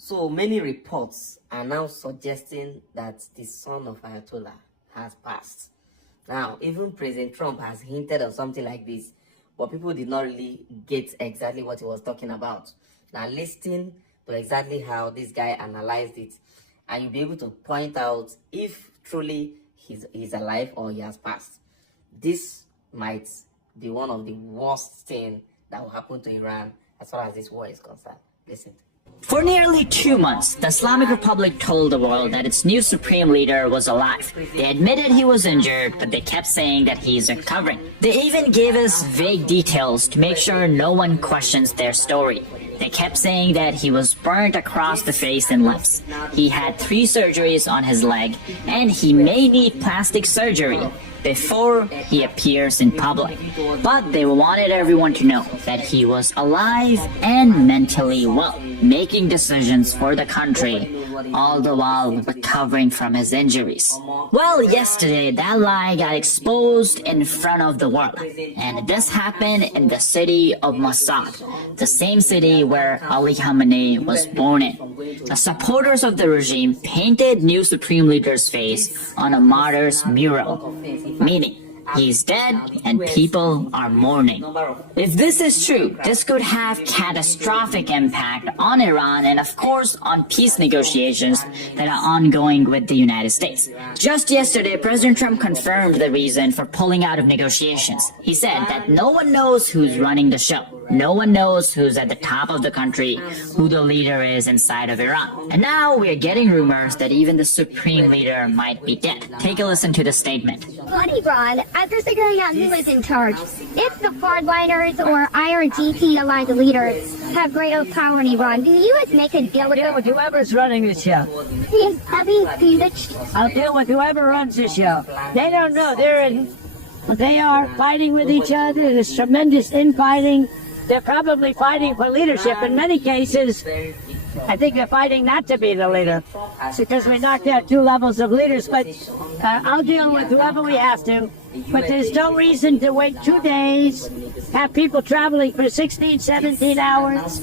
So many reports are now suggesting that the son of Ayatollah has passed. Now, even President Trump has hinted on something like this, but people did not really get exactly what he was talking about. Now, listen to exactly how this guy analyzed it, and you'll be able to point out if truly he's alive or he has passed. This might be one of the worst things that will happen to Iran as far as this war is concerned. Listen. For nearly 2 months, the Islamic Republic told the world that its new supreme leader was alive. They admitted he was injured, but they kept saying that he's recovering. They even gave us vague details to make sure no one questions their story. They kept saying that he was burnt across the face and lips. He had 3 surgeries on his leg, and he may need plastic surgery before he appears in public. But they wanted everyone to know that he was alive and mentally well, making decisions for the country, all the while recovering from his injuries. Well, yesterday that lie got exposed in front of the world, and this happened in the city of Mossad, the same city where Ali Khamenei was born in. The supporters of the regime painted new supreme leader's face on a martyr's mural, meaning he's dead and people are mourning. If this is true, this could have catastrophic impact on Iran and of course on peace negotiations that are ongoing with the United States. Just yesterday, President Trump confirmed the reason for pulling out of negotiations. He said that no one knows who's running the show. No one knows who's at the top of the country, who the leader is inside of Iran. And now we're getting rumors that even the supreme leader might be dead. Take a listen to the statement. On Iran, after figuring out who is in charge, if the hardliners or IRGC-aligned leaders have greater power in Iran, do the U.S. make a deal with whoever's running the show. I'll deal with whoever runs the show. They don't know. They are fighting with each other. There's tremendous infighting. They're probably fighting for leadership. In many cases, I think they're fighting not to be the leader because we knocked out 2 levels of leaders. But I'll deal with whoever we have to. But there's no reason to wait 2 days, have people traveling for 16, 17 hours.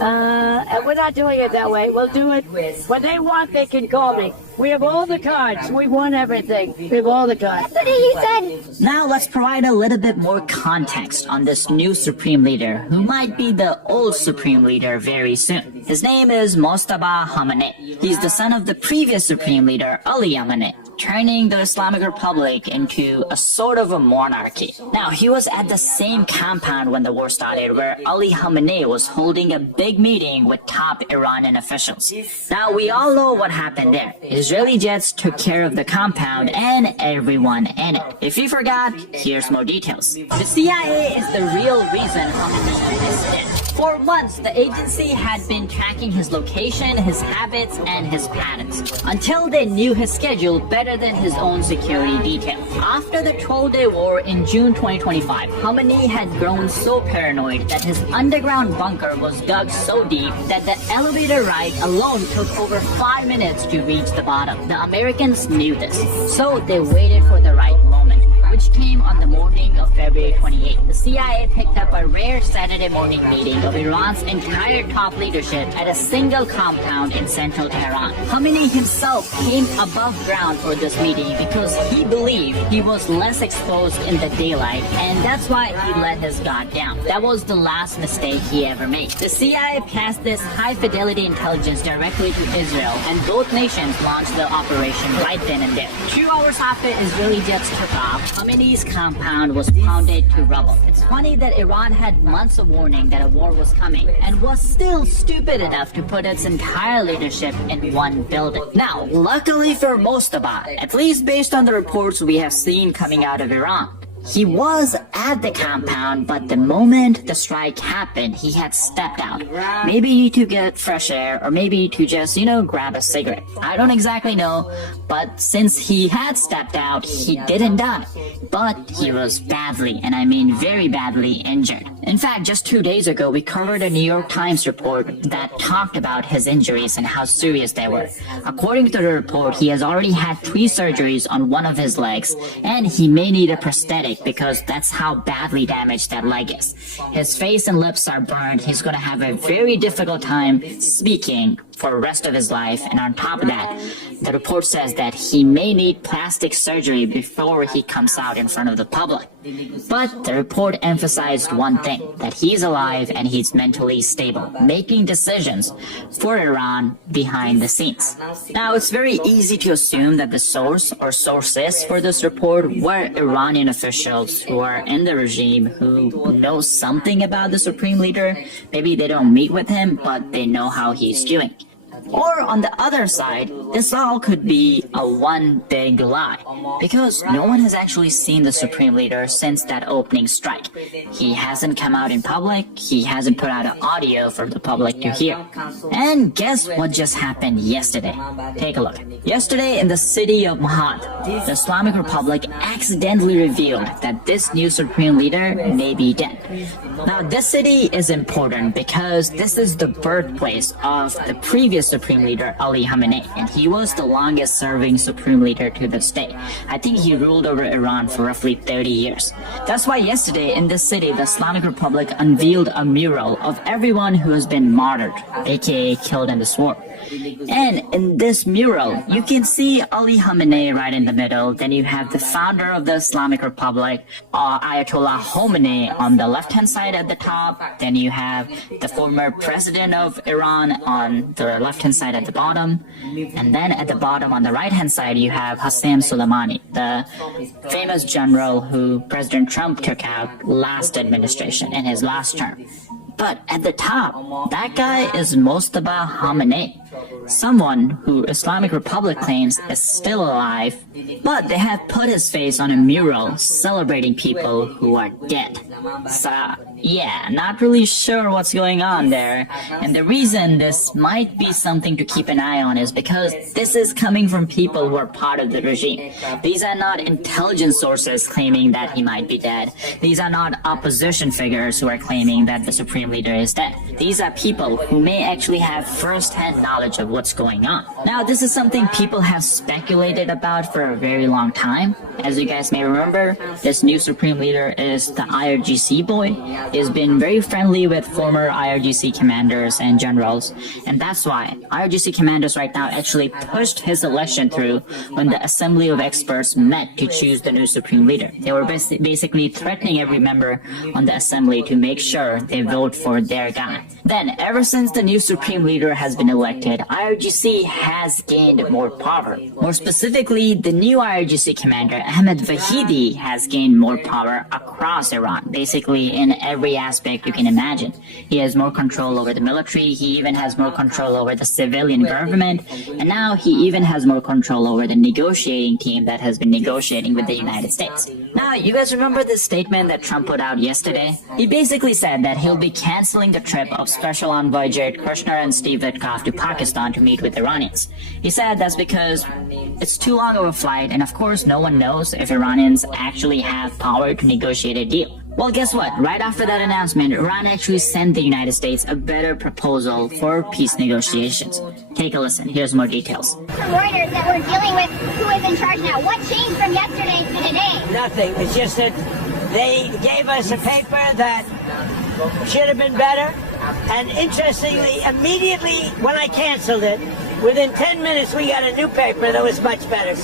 And we're not doing it that way. We'll do it when they want. They can call me. We have all the cards. We won everything. We have all the cards. That's what you said. Now let's provide a little bit more context on this new supreme leader who might be the old supreme leader very soon. His name is Mojtaba Khamenei. He's the son of the previous supreme leader Ali Khamenei, turning the Islamic Republic into a sort of a monarchy. Now, he was at the same compound when the war started where Ali Khamenei was holding a big meeting with top Iranian officials. Now, we all know what happened there. Israeli jets took care of the compound and everyone in it. If you forgot, here's more details. The CIA is the real reason Khamenei is dead. For months, the agency had been tracking his location, his habits, and his patterns, until they knew his schedule better than his own security detail. After the 12-day war in June 2025, Khamenei had grown so paranoid that his underground bunker was dug so deep that the elevator ride alone took over 5 minutes to reach the bottom. The Americans knew this, so they waited for the right moment, which came on the morning of February 28. The CIA picked up a rare Saturday morning meeting of Iran's entire top leadership at a single compound in central Tehran. Khamenei himself came above ground for this meeting because he believed he was less exposed in the daylight, and that's why he let his guard down. That was the last mistake he ever made. The CIA passed this high-fidelity intelligence directly to Israel, and both nations launched the operation right then and there. 2 hours after Israeli jets took off, Khamenei's compound was pounded to rubble. It's funny that Iran had months of warning that a war was coming and was still stupid enough to put its entire leadership in one building. Now, luckily for Mojtaba, at least based on the reports we have seen coming out of Iran, he was at the compound, but the moment the strike happened, he had stepped out. Maybe to get fresh air, or maybe to just, grab a cigarette. I don't exactly know, but since he had stepped out, he didn't die. But he was badly, and I mean very badly, injured. In fact, just 2 days ago, we covered a New York Times report that talked about his injuries and how serious they were. According to the report, he has already had 3 surgeries on one of his legs, and he may need a prosthetic because that's how badly damaged that leg is. His face and lips are burned. He's going to have a very difficult time speaking for the rest of his life, and on top of that, the report says that he may need plastic surgery before he comes out in front of the public. But the report emphasized one thing, that he's alive and he's mentally stable, making decisions for Iran behind the scenes. Now, it's very easy to assume that the source or sources for this report were Iranian officials who are in the regime who know something about the supreme leader. Maybe they don't meet with him, but they know how he's doing. Or on the other side, this all could be a one big lie, because no one has actually seen the supreme leader since that opening strike. He hasn't come out in public, he hasn't put out an audio for the public to hear. And guess what just happened yesterday? Take a look. Yesterday in the city of Mojtaba, the Islamic Republic accidentally revealed that this new supreme leader may be dead. Now, this city is important because this is the birthplace of the previous supreme leader, Ali Khamenei, and he was the longest serving supreme leader to this day. I think he ruled over Iran for roughly 30 years. That's why yesterday in this city, the Islamic Republic unveiled a mural of everyone who has been martyred, aka killed in this war. And in this mural, you can see Ali Khamenei right in the middle. Then you have the founder of the Islamic Republic, Ayatollah Khamenei, on the left-hand side at the top. Then you have the former president of Iran on the left-hand side at the bottom. And then at the bottom on the right-hand side, you have Qasem Soleimani, the famous general who President Trump took out last administration in his last term. But at the top, that guy is Mojtaba Khamenei, someone who Islamic Republic claims is still alive, but they have put his face on a mural celebrating people who are dead. So, yeah, not really sure what's going on there. And the reason this might be something to keep an eye on is because this is coming from people who are part of the regime. These are not intelligence sources claiming that he might be dead. These are not opposition figures who are claiming that the supreme leader is dead. These are people who may actually have first-hand knowledge of what's going on. Now, this is something people have speculated about for a very long time. As you guys may remember, this new supreme leader is the IRGC boy. He's been very friendly with former IRGC commanders and generals, and that's why IRGC commanders right now actually pushed his election through when the Assembly of Experts met to choose the new supreme leader. They were basically threatening every member on the assembly to make sure they vote for their guy. Then, ever since the new supreme leader has been elected, IRGC has gained more power. More specifically, the new IRGC commander, Ahmed Vahidi, has gained more power across Iran, basically in every aspect you can imagine. He has more control over the military, he even has more control over the civilian government, and now he even has more control over the negotiating team that has been negotiating with the United States. Now, you guys remember this statement that Trump put out yesterday? He basically said that he'll be canceling the trip of Special Envoy Jared Kushner and Steve Witkoff to Pakistan to meet with Iranians. He said that's because it's too long of a flight, and of course no one knows if Iranians actually have power to negotiate a deal. Well, guess what? Right after that announcement, Iran actually sent the United States a better proposal for peace negotiations. Take a listen. Here's more details. From Reuters that we're dealing with who is in charge now. What changed from yesterday to today? Nothing. It's just that they gave us a paper that should have been better. And interestingly, immediately when I canceled it, within 10 minutes we got a new paper that was much better.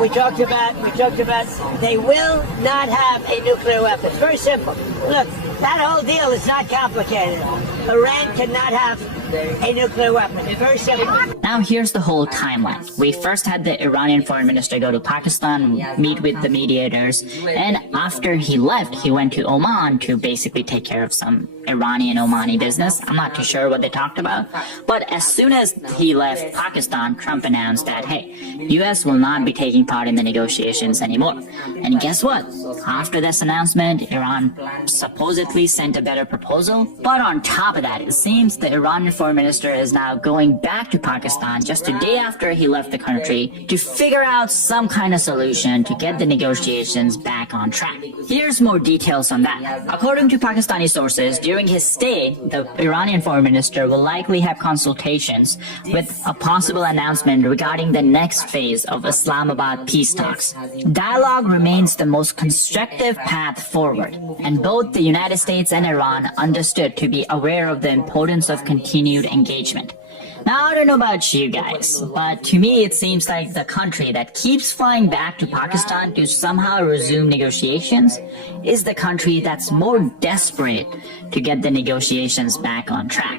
We talked about they will not have a nuclear weapon. It's very simple. Look, that whole deal is not complicated. Iran cannot have a nuclear weapon. It's very simple. Now here's the whole timeline. We first had the Iranian foreign minister go to Pakistan, meet with the mediators, and after he left, he went to Oman to basically take care of some Iranian-Omani business. I'm not too sure what they talked about, but as soon as he left Pakistan, Trump announced that, hey, US will not be taking part in the negotiations anymore. And guess what? After this announcement, Iran supposedly sent a better proposal, but on top of that, it seems the Iranian foreign minister is now going back to Pakistan just a day after he left the country to figure out some kind of solution to get the negotiations back on track. Here's more details on that. According to Pakistani sources, during his stay, the Iranian foreign minister will likely have consultations with a possible announcement regarding the next phase of Islamabad peace talks. Dialogue remains the most constructive path forward, and both the United States and Iran understood to be aware aware of the importance of continued engagement. Now, I don't know about you guys, but to me it seems like the country that keeps flying back to Pakistan to somehow resume negotiations is the country that's more desperate to get the negotiations back on track.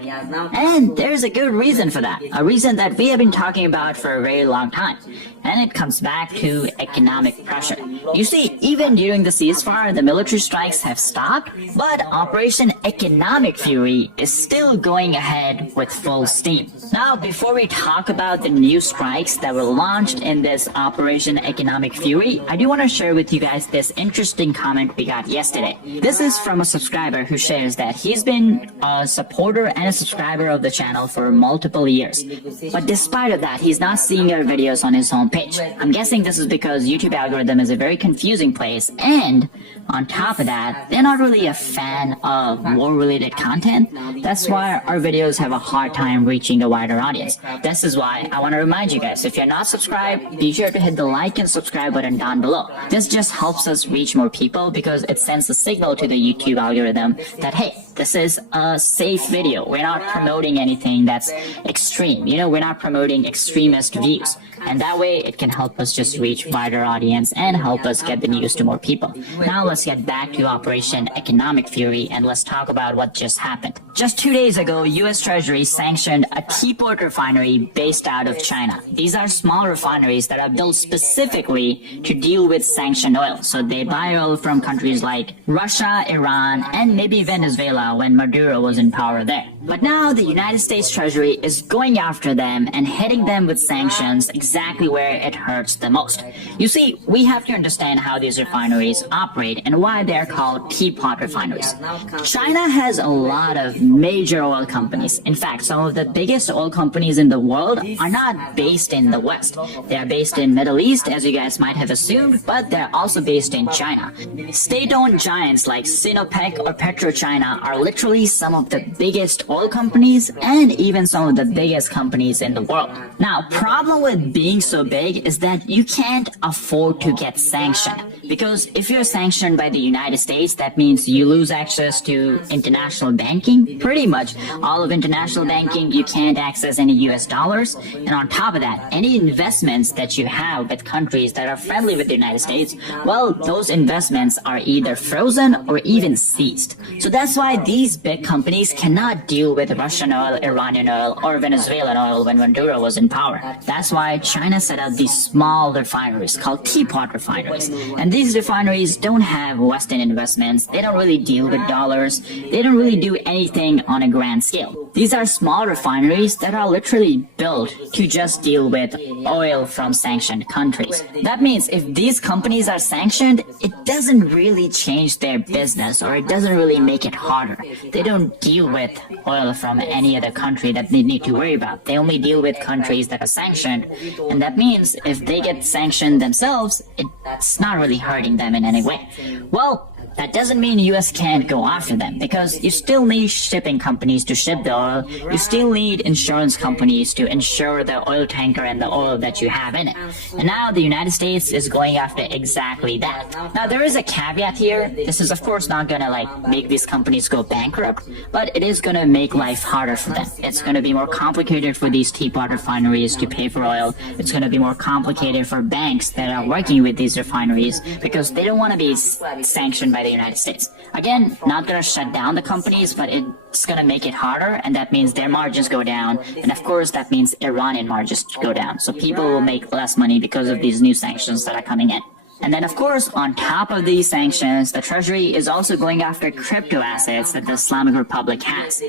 And there's a good reason for that, a reason that we have been talking about for a very long time. And it comes back to economic pressure. You see, even during the ceasefire, the military strikes have stopped, but Operation Economic Fury is still going ahead with full steam. Now, before we talk about the new strikes that were launched in this Operation Economic Fury, I do want to share with you guys this interesting comment we got yesterday. This is from a subscriber who shares that he's been a supporter and a subscriber of the channel for multiple years. But despite of that, he's not seeing our videos on his home page. I'm guessing this is because YouTube algorithm is a very confusing place, and on top of that, they're not really a fan of war-related content. That's why our videos have a hard time reaching a wider audience. This is why I want to remind you guys, if you're not subscribed, be sure to hit the like and subscribe button down below. This just helps us reach more people because it sends a signal to the YouTube algorithm that, hey, this is a safe video. We're not promoting anything that's extreme. You know, we're not promoting extremist views. And that way it can help us just reach wider audience and help us get the news to more people. Now let's get back to Operation Economic Fury and let's talk about what just happened. Just 2 days ago, US Treasury sanctioned a teapot refinery based out of China. These are small refineries that are built specifically to deal with sanctioned oil. So they buy oil from countries like Russia, Iran, and maybe Venezuela when Maduro was in power there. But now the United States Treasury is going after them and hitting them with sanctions exactly where it hurts the most. You see, we have to understand how these refineries operate and why they're called teapot refineries. China has a lot of major oil companies. In fact, some of the biggest oil companies in the world are not based in the West. They are based in Middle East, as you guys might have assumed, but they're also based in China. State-owned giants like Sinopec or PetroChina are literally some of the biggest oil companies and even some of the biggest companies in the world. Now, problem with being so big is that you can't afford to get sanctioned. Because if you're sanctioned by the United States, that means you lose access to international banking. Pretty much all of international banking, you can't access any US dollars. And on top of that, any investments that you have with countries that are friendly with the United States, well, those investments are either frozen or even seized. So that's why these big companies cannot deal with Russian oil, Iranian oil, or Venezuelan oil when Maduro was in power. That's why China set up these small refineries called teapot refineries. And these refineries don't have Western investments. They don't really deal with dollars. They don't really do anything on a grand scale. These are small refineries that are literally built to just deal with oil from sanctioned countries. That means if these companies are sanctioned, it doesn't really change their business, or it doesn't really make it harder. They don't deal with oil from any other country that they need to worry about. They only deal with countries that are sanctioned. And that means if they get sanctioned themselves, it's not really hurting them in any way. Well, that doesn't mean US can't go after them, because you still need shipping companies to ship the oil. You still need insurance companies to insure the oil tanker and the oil that you have in it. And now the United States is going after exactly that. Now there is a caveat here. This is of course not gonna make these companies go bankrupt, but it is gonna make life harder for them. It's gonna be more complicated for these teapot refineries to pay for oil. It's gonna be more complicated for banks that are working with these refineries, because they don't want to be sanctioned by the United States. Again, not going to shut down the companies, but it's going to make it harder, and that means their margins go down, and of course that means Iranian margins go down. So people will make less money because of these new sanctions that are coming in. And then, of course, on top of these sanctions, the Treasury is also going after crypto assets that the Islamic Republic has.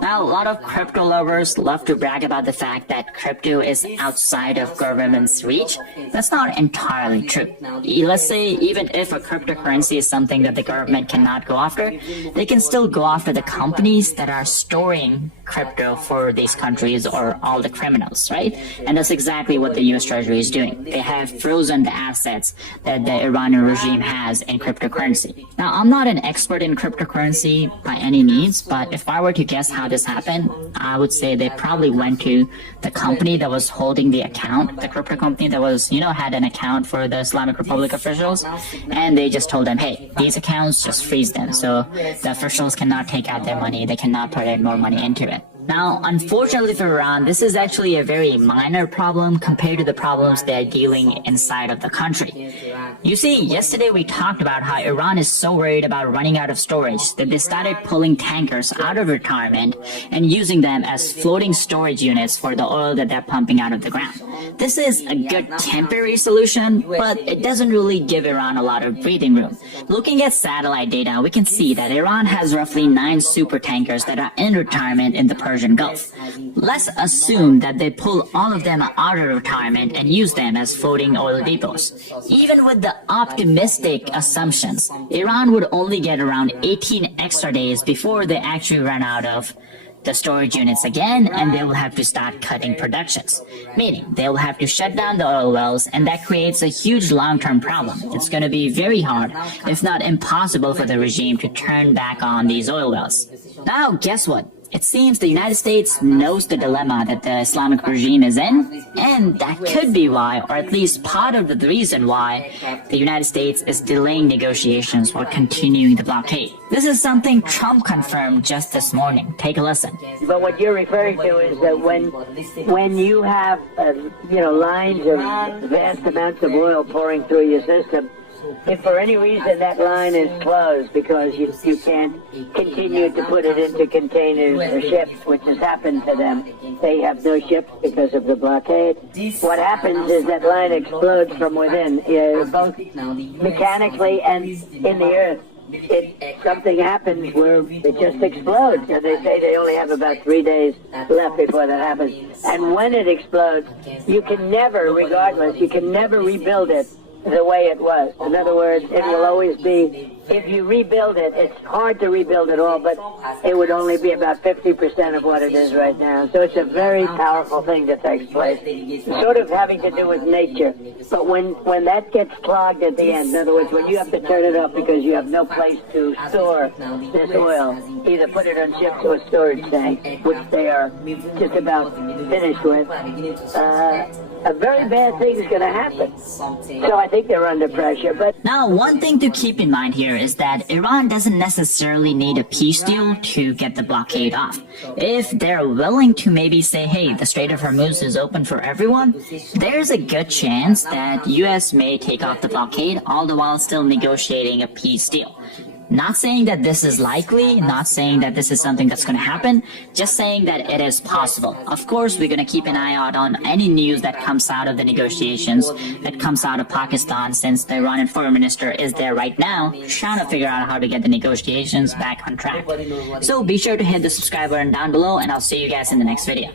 Now, a lot of crypto lovers love to brag about the fact that crypto is outside of government's reach. That's not entirely true. Let's say even if a cryptocurrency is something that the government cannot go after, they can still go after the companies that are storing crypto for these countries or all the criminals, right? And that's exactly what the US Treasury is doing. They have frozen the assets that the Iranian regime has in cryptocurrency. Now, I'm not an expert in cryptocurrency by any means, but if I were to guess how this happened, I would say they probably went to the company that was holding the account, the crypto company that was, had an account for the Islamic Republic officials, and they just told them, hey, these accounts, just freeze them. So the officials cannot take out their money, they cannot put more money into it. Now, unfortunately for Iran, this is actually a very minor problem compared to the problems they're dealing inside of the country. You see, yesterday we talked about how Iran is so worried about running out of storage that they started pulling tankers out of retirement and using them as floating storage units for the oil that they're pumping out of the ground. This is a good temporary solution, but it doesn't really give Iran a lot of breathing room. Looking at satellite data, we can see that Iran has roughly 9 super tankers that are in retirement in the Persian Gulf. Let's assume that they pull all of them out of retirement and use them as floating oil depots. Even with the optimistic assumptions, Iran would only get around 18 extra days before they actually run out of the storage units again, and they will have to start cutting productions, meaning they will have to shut down the oil wells, and that creates a huge long-term problem. It's going to be very hard, if not impossible, for the regime to turn back on these oil wells. Now, guess what? It seems the United States knows the dilemma that the Islamic regime is in, and that could be why, or at least part of the reason why, the United States is delaying negotiations or continuing the blockade. This is something Trump confirmed just this morning. Take a listen. But what you're referring to is that when you have lines of vast amounts of oil pouring through your system, if for any reason that line is closed because you can't continue to put it into containers or ships, which has happened to them, they have no ships because of the blockade. What happens is that line explodes from within, both mechanically and in the earth. Something happens where it just explodes, and they say they only have about 3 days left before that happens. And when it explodes, you can never rebuild it the way it was. In other words, it will always be, if you rebuild it, it's hard to rebuild it all, but it would only be about 50% of what it is right now. So it's a very powerful thing that takes place. It's sort of having to do with nature. But when that gets clogged at the end, in other words, when you have to turn it off because you have no place to store this oil, either put it on ships or storage tanks, which they are just about finished with, a very bad thing is going to happen. So I think they're under pressure. But now, one thing to keep in mind here is that Iran doesn't necessarily need a peace deal to get the blockade off. If they're willing to maybe say, hey, the Strait of Hormuz is open for everyone, there's a good chance that US may take off the blockade, all the while still negotiating a peace deal. Not saying that this is likely, not saying that this is something that's going to happen, just saying that it is possible. Of course, we're going to keep an eye out on any news that comes out of the negotiations, that comes out of Pakistan, since the Iranian foreign minister is there right now, trying to figure out how to get the negotiations back on track. So be sure to hit the subscribe button down below, and I'll see you guys in the next video.